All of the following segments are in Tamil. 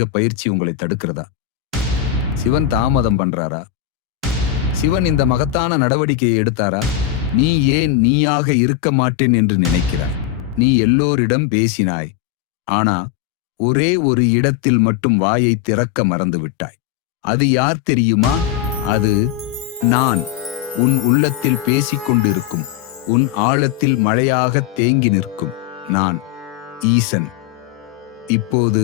ஆன்மீக பயிற்சி உங்களை தடுக்கிறதா? சிவன் தாமதம் பண்றாரா? சிவன் இந்த மகத்தான நடவடிக்கையை எடுத்தாரா? நீ ஏன் நீயாக இருக்க மாட்டேன் என்று நினைக்கிறாய்? நீ எல்லோரிடம் பேசினாய். ஆனா ஒரே ஒரு இடத்தில் மட்டும் வாயை திறக்க மறந்து விட்டாய் அது யார் தெரியுமா? அது நான். உன் உள்ளத்தில் பேசிக்கொண்டிருக்கும். உன் ஆழத்தில் மழையாக தேங்கி நிற்கும். நான் ஈசன். இப்போது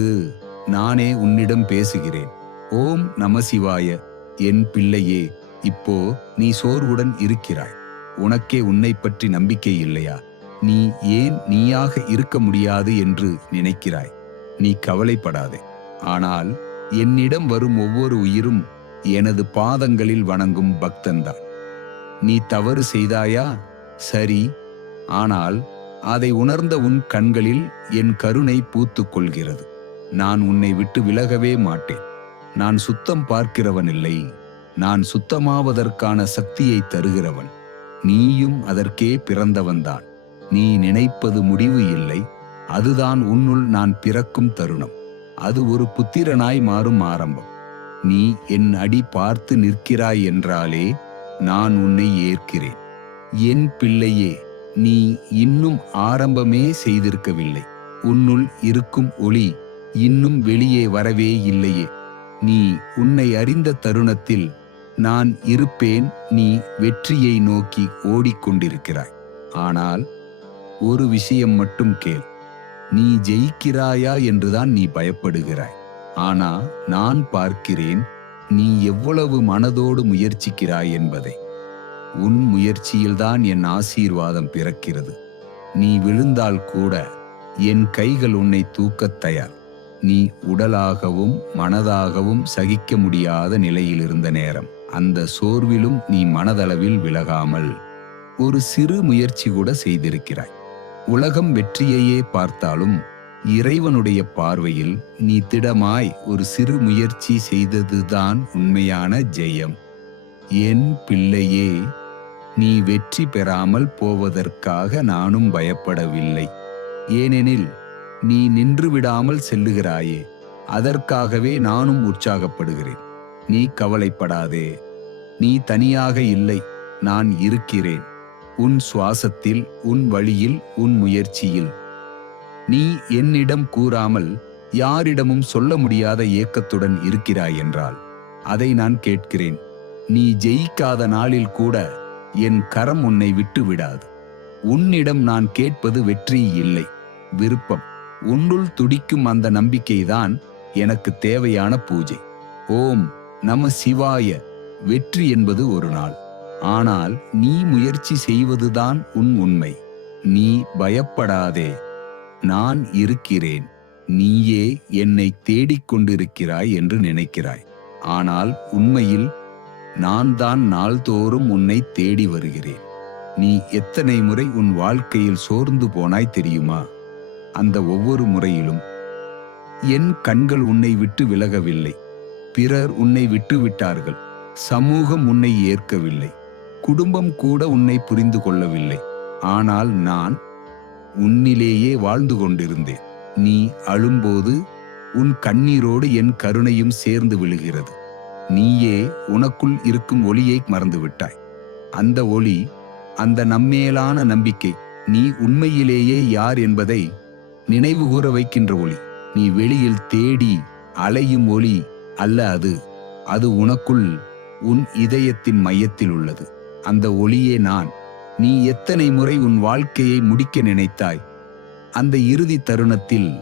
நானே உன்னிடம் பேசுகிறேன். ஓம் நமசிவாய என் பிள்ளையே இப்போ நீ சோர்வுடன் இருக்கிறாய். உனக்கே உன்னை பற்றி நம்பிக்கை இல்லையா? நீ ஏன் நீயாக இருக்க முடியாது என்று நினைக்கிறாய்? நீ கவலைப்படாதே. ஆனால் என்னிடம் வரும் ஒவ்வொரு உயிரும் எனது பாதங்களில் வணங்கும் பக்தன்தான். நீ தவறு செய்தாயா? சரி. ஆனால் அதை உணர்ந்த உன் கண்களில் என் கருணை பூத்துக்கொள்கிறது. நான் உன்னை விட்டு விலகவே மாட்டேன். நான் சுத்தம் பார்க்கிறவனில்லை. நான் சுத்தமாவதற்கான சக்தியை தருகிறவன். நீயும் அதற்கே பிறந்தவன்தான். நீ நினைப்பது முடிவு இல்லை. அதுதான் உன்னுள் நான் பிறக்கும் தருணம். அது ஒரு புத்திரனாய் மாறும் ஆரம்பம். நீ என் அடி பார்த்து நிற்கிறாய் என்றாலே நான் உன்னை ஏற்கிறேன். என் பிள்ளையே நீ இன்னும் ஆரம்பமே செய்திருக்கவில்லை. உன்னுள் இருக்கும் ஒளி இன்னும் வெளியே வரவே இல்லையே. நீ உன்னை அறிந்த தருணத்தில் நான் இருப்பேன். நீ வெற்றியை நோக்கி ஓடிக்கொண்டிருக்கிறாய். ஆனால் ஒரு விஷயம் மட்டும் கேள். நீ ஜெயிக்கிறாயா என்றுதான் நீ பயப்படுகிறாய். ஆனா நான் பார்க்கிறேன் நீ எவ்வளவு மனதோடு முயற்சிக்கிறாய் என்பதை. உன் முயற்சியில்தான் என் ஆசீர்வாதம் பிறக்கிறது. நீ விழுந்தால் கூட என் கைகள் உன்னை தூக்கத் தயார். நீ உடலாகவும் மனதாகவும் சகிக்க முடியாத நிலையில் இருந்த நேரம். அந்த சோர்விலும் நீ மனதளவில் விலகாமல் ஒரு சிறு முயற்சி கூட செய்திருக்கிறாய். உலகம் வெற்றியையே பார்த்தாலும் இறைவனுடைய பார்வையில் நீ திடமாய் ஒரு சிறு முயற்சி செய்ததுதான் உண்மையான ஜெயம். என் பிள்ளையே நீ வெற்றி பெறாமல் போவதற்காக நானும் பயப்படவில்லை. ஏனெனில் நீ நின்று விடாமல் செல்லுகிறாயே அதற்காகவே நானும் உற்சாகப்படுகிறேன். நீ கவலைப்படாதே நீ தனியாக இல்லை நான் இருக்கிறேன். உன் சுவாசத்தில் உன் வழியில் உன் முயற்சியில். நீ என்னிடம் கூறாமல் யாரிடமும் சொல்ல முடியாத ஏக்கத்துடன் இருக்கிறாய் என்றால் அதை நான் கேட்கிறேன் நீ ஜெயிக்காத நாளில் கூட என் கரம் உன்னை விட்டு விடாது. உன்னிடம் நான் கேட்பது வெற்றி இல்லை விருப்பம். உன்னுள் துடிக்கும் அந்த நம்பிக்கைதான் எனக்கு தேவையான பூஜை. ஓம் நம சிவாய. வெற்றி என்பது ஒரு நாள். ஆனால் நீ முயற்சி செய்வதுதான் உன் உண்மை. நீ பயப்படாதே. நான் இருக்கிறேன். நீயே என்னை தேடிக் கொண்டிருக்கிறாய் என்று நினைக்கிறாய். ஆனால் உண்மையில் நான் தான் நாள்தோறும் உன்னை தேடி வருகிறேன். நீ எத்தனை முறை உன் வாழ்க்கையில் சோர்ந்து போனாய் தெரியுமா? அந்த ஒவ்வொரு முறையிலும் என் கண்கள் உன்னை விட்டு விலகவில்லை. பிறர் உன்னை விட்டு விட்டார்கள். சமூகம் உன்னை ஏற்கவில்லை. குடும்பம் கூட உன்னை புரிந்து கொள்ளவில்லை. ஆனால் நான் உன்னிலேயே வாழ்ந்து கொண்டிருந்தேன். நீ அழும்போது உன் கண்ணீரோடு என் கருணையும் சேர்ந்து விழுகிறது. நீயே உனக்குள் இருக்கும் ஒளியை மறந்துவிட்டாய். அந்த ஒளி அந்த நம்மேலான நம்பிக்கை நீ உண்மையிலேயே யார் என்பதை நினைவு கூற வைக்கின்ற ஒளி. நீ வெளியில் தேடி அலையும் ஒளி அல்ல அது. அது உனக்குள் உன் இதயத்தின் மையத்தில் உள்ளது. அந்த ஒளியே நான். நீ எத்தனை முறை உன் வாழ்க்கையை முடிக்க நினைத்தாய்? அந்த இறுதி தருணத்தில்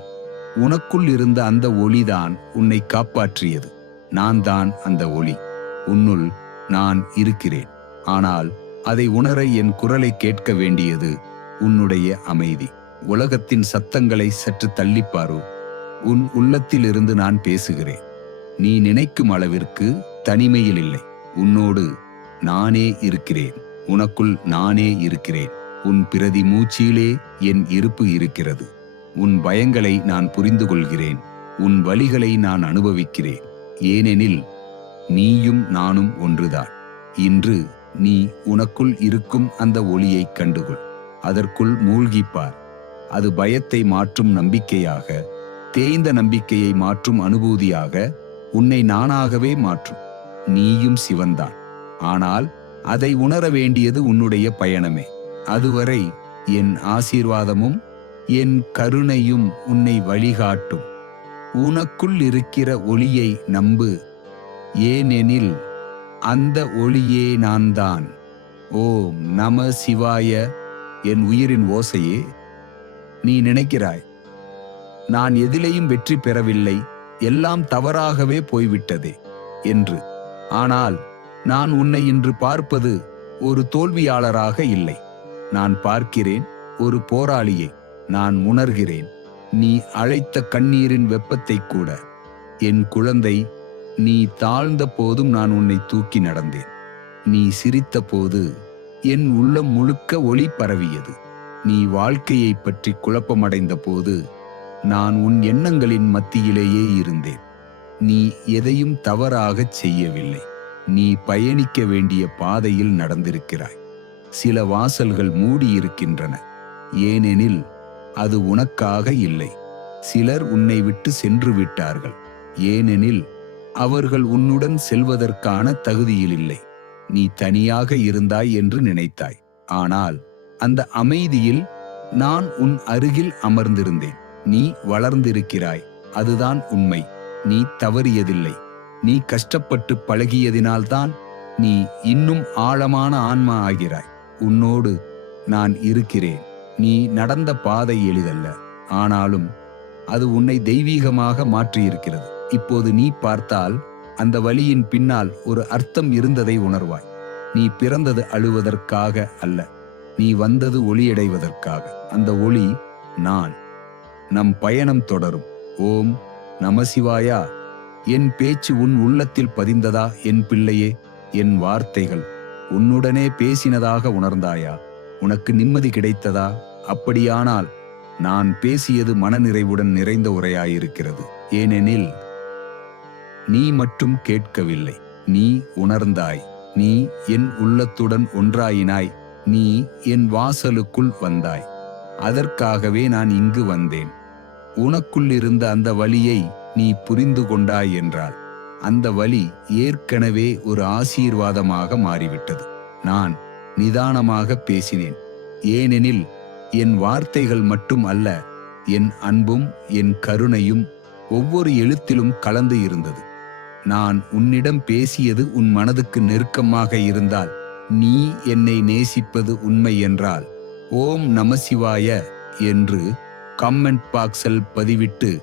உனக்குள் இருந்த அந்த ஒளிதான் உன்னை காப்பாற்றியது. நான் தான் அந்த ஒளி. உன்னுள் நான் இருக்கிறேன். ஆனால் அதை உணர என் குரலை கேட்க வேண்டியது உன்னுடைய அமைதி. உலகத்தின் சத்தங்களை சற்று தள்ளிப்பாரு? உன் உள்ளத்திலிருந்து நான் பேசுகிறேன். நீ நினைக்கும் அளவிற்கு தனிமையில் இல்லை. உன்னோடு நானே இருக்கிறேன். உனக்குள் நானே இருக்கிறேன். உன் பிரதி மூச்சிலே என் இருப்பு இருக்கிறது. உன் பயங்களை நான் புரிந்து கொள்கிறேன். உன் வழிகளை நான் அனுபவிக்கிறேன். ஏனெனில் நீயும் நானும் ஒன்றுதான். இன்று நீ உனக்குள் இருக்கும் அந்த ஒளியைக் கண்டுகொள். அதற்குள் மூழ்கிப்பார். அது பயத்தை மாற்றும் நம்பிக்கையாக தேய்ந்த நம்பிக்கையை மாற்றும் அனுபூதியாக உன்னை நானாகவே மாற்றும். நீயும் சிவன்தான் ஆனால் அதை உணர வேண்டியது உன்னுடைய பயணமே. அதுவரை என் ஆசீர்வாதமும் என் கருணையும் உன்னை வழிகாட்டும். உனக்குள் இருக்கிற ஒளியை நம்பு. ஏனெனில் அந்த ஒளியே நான்தான். ஓம் நம சிவாய. என் உயிரின் ஓசையே. நீ நினைக்கிறாய். நான் எதிலையும் வெற்றி பெறவில்லை. எல்லாம் தவறாகவே போய்விட்டதே என்று. ஆனால் நான் உன்னை இன்று பார்ப்பது ஒரு தோல்வியாளராக இல்லை. நான் பார்க்கிறேன் ஒரு போராளியை நான் உணர்கிறேன். நீ அழைத்த கண்ணீரின் வெப்பத்தை கூட. என் குழந்தை நீ தாழ்ந்த போதும் நான் உன்னை தூக்கி நடந்தேன். நீ சிரித்த போது என் உள்ளம் முழுக்க ஒளி பரவியது. நீ வாழ்க்கையைப் பற்றி குழப்பமடைந்த போது நான் உன் எண்ணங்களின் மத்தியிலேயே இருந்தேன். நீ எதையும் தவறாகச் செய்யவில்லை. நீ பயணிக்க வேண்டிய பாதையில் நடந்திருக்கிறாய். சில வாசல்கள் மூடியிருக்கின்றன. ஏனெனில் அது உனக்காக இல்லை. சிலர் உன்னை விட்டு சென்று விட்டார்கள். ஏனெனில் அவர்கள் உன்னுடன் செல்வதற்கான தகுதியில் இல்லை. நீ தனியாக இருந்தாய் என்று நினைத்தாய். ஆனால் அந்த அமைதியில் நான் உன் அருகில் அமர்ந்திருந்தேன். நீ வளர்ந்திருக்கிறாய். அதுதான் உண்மை. நீ தவறியதில்லை. நீ கஷ்டப்பட்டு பழகியதினால்தான் நீ இன்னும் ஆழமான ஆன்மா ஆகிறாய். உன்னோடு நான் இருக்கிறேன். நீ நடந்த பாதை எளிதல்ல. ஆனாலும் அது உன்னை தெய்வீகமாக மாற்றியிருக்கிறது. இப்போது நீ பார்த்தால் அந்த வழியின் பின்னால் ஒரு அர்த்தம் இருந்ததை உணர்வாய். நீ பிறந்தது அழுவதற்காக அல்ல. நீ வந்தது ஒளியடைவதற்காக. அந்த ஒளி நான். நம் பயணம் தொடரும். ஓம் நமசிவாயா. என் பேச்சு உன் உள்ளத்தில் பதிந்ததா? என் பிள்ளையே என் வார்த்தைகள் உன்னுடனே பேசினதாக உணர்ந்தாயா? உனக்கு நிம்மதி கிடைத்ததா? அப்படியானால் நான் பேசியது மனநிறைவுடன் நிறைந்த உரையாயிருக்கிறது. ஏனெனில் நீ மட்டும் கேட்கவில்லை. நீ உணர்ந்தாய். நீ என் உள்ளத்துடன் ஒன்றாயினாய். நீ என் வாசலுக்குள் வந்தாய். அதற்காகவே நான் இங்கு வந்தேன். உனக்குள் இருந்த அந்த வழியை நீ புரிந்து கொண்டாய் என்றால் அந்த வழி ஏற்கனவே ஒரு ஆசீர்வாதமாக மாறிவிட்டது. நான் நிதானமாக பேசினேன். ஏனெனில் என் வார்த்தைகள் மட்டும் அல்ல என் அன்பும் என் கருணையும் ஒவ்வொரு எழுத்திலும் கலந்து இருந்தது. நான் உன்னிடம் பேசியது உன் மனதுக்கு நெருக்கமாக இருந்தால் நீ என்னை நேசிப்பது உண்மை என்றால் ஓம் நமசிவாய என்று கமெண்ட் பாக்ஸில் பதிவிட்டு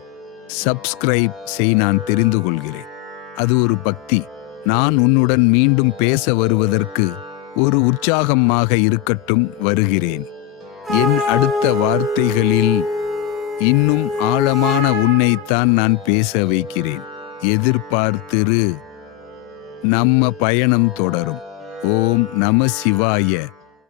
சப்ஸ்கிரைப் செய் நான் தெரிந்து கொள்கிறேன். அது ஒரு பக்தி. நான் உன்னுடன் மீண்டும் பேச வருவதற்கு ஒரு உற்சாகமாக இருக்கட்டும் வருகிறேன். என் அடுத்த வார்த்தைகளில் இன்னும் ஆழமான உன்னைத்தான் நான் பேச வைக்கிறேன். எதிர்பார்த்திரு. நம்ம பயணம் தொடரும். ஓம் நம சிவாய.